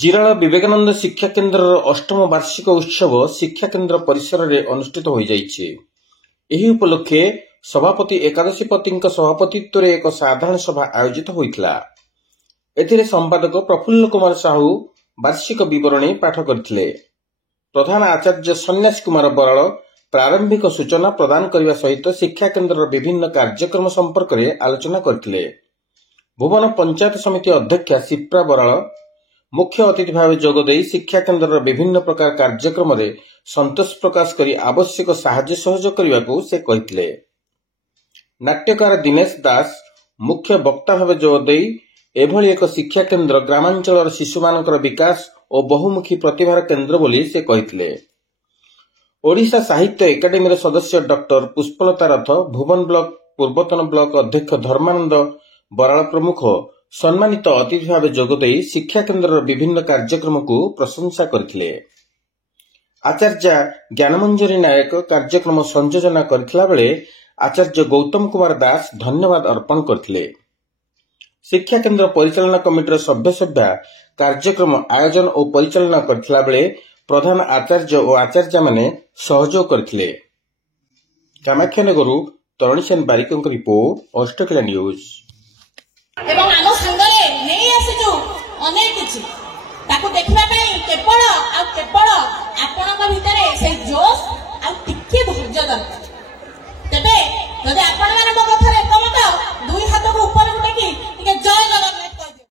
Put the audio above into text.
ଜିରାଳ ବିବେକାନନ୍ଦ ଶିକ୍ଷା କେନ୍ଦ୍ରର ଅଷ୍ଟମ ବାର୍ଷିକ ଉତ୍ସବ ଶିକ୍ଷା କେନ୍ଦ୍ର ପରିସରରେ ଅନୁଷ୍ଠିତ ହୋଇଯାଇଛି। ଏହି ଉପଲକ୍ଷେ ସଭାପତି ଏକାଦଶୀପତିଙ୍କ ସଭାପତିତ୍ୱରେ ଏକ ସାଧାରଣ ସଭା ଆୟୋଜିତ ହୋଇଥିଲା। ଏଥିରେ ସମ୍ପାଦକ ପ୍ରଫୁଲ୍ଲ କୁମାର ସାହୁ ବାର୍ଷିକ ବିବରଣୀ ପାଠ କରିଥିଲେ। ପ୍ରଧାନ ଆଚାର୍ଯ୍ୟ ସନ୍ନ୍ୟାସ କୁମାର ବରାଳ ପ୍ରାରମ୍ଭିକ ସୂଚନା ପ୍ରଦାନ କରିବା ସହିତ ଶିକ୍ଷା କେନ୍ଦ୍ରର ବିଭିନ୍ନ କାର୍ଯ୍ୟକ୍ରମ ସମ୍ପର୍କରେ ଆଲୋଚନା କରିଥିଲେ। ଭୁବନ ପଞ୍ଚାୟତ ସମିତି ଅଧ୍ୟକ୍ଷା ସିପ୍ରା ବରାଳ मुख्य अतिथि भाव जोगदे शिक्षा केन्द्र विभिन्न प्रकार कार्यक्रम संतोष प्रकाश कर आवश्यक साहाय्य सहयोग करने को से कहिथिले। नाट्यकार दिनेश दास मुख्य वक्ता भाव जोगदे एभली एक शिक्षा केन्द्र ग्रामांचल शिशु मानकर विकास और बहुमुखी प्रतिभार केन्द्र बोली से कहिथिले। ओडिशा साहित्य एकाडेमी सदस्य डॉक्टर पुष्पलता रथ, भुवन ब्लॉक पूर्वतन ब्लॉक अध्यक्ष धर्मानंद बराल प्रमुख सम्मानित अतिथि भाव जोगदे शिक्षा केन्द्र विभिन्न कार्यक्रम को प्रशंसा करथिले। आचार्य ज्ञानमंजरी नायक कार्यक्रम संयोजना करथिला बेले आचार्य गौतम कुमार दास धन्यवाद अर्पण करथिले। शिक्षा केन्द्र परिचालना कमिटीर सभ्य कार्यक्रम आयोजन और परिचालना करथिला बेले प्रधान आचार्य और आचार्य माने सहयोग करथिले। कामाख्यानगरु तरणीसेन बारिकଙ୍କ रिपोर्ट अष्टकिला न्यूज। एवं आम संगरे नहीं आसीजु अनेक किछि ताको देखिबा पई केवल आपनका भितरे से जोश आ टिके धैर्य दरकार।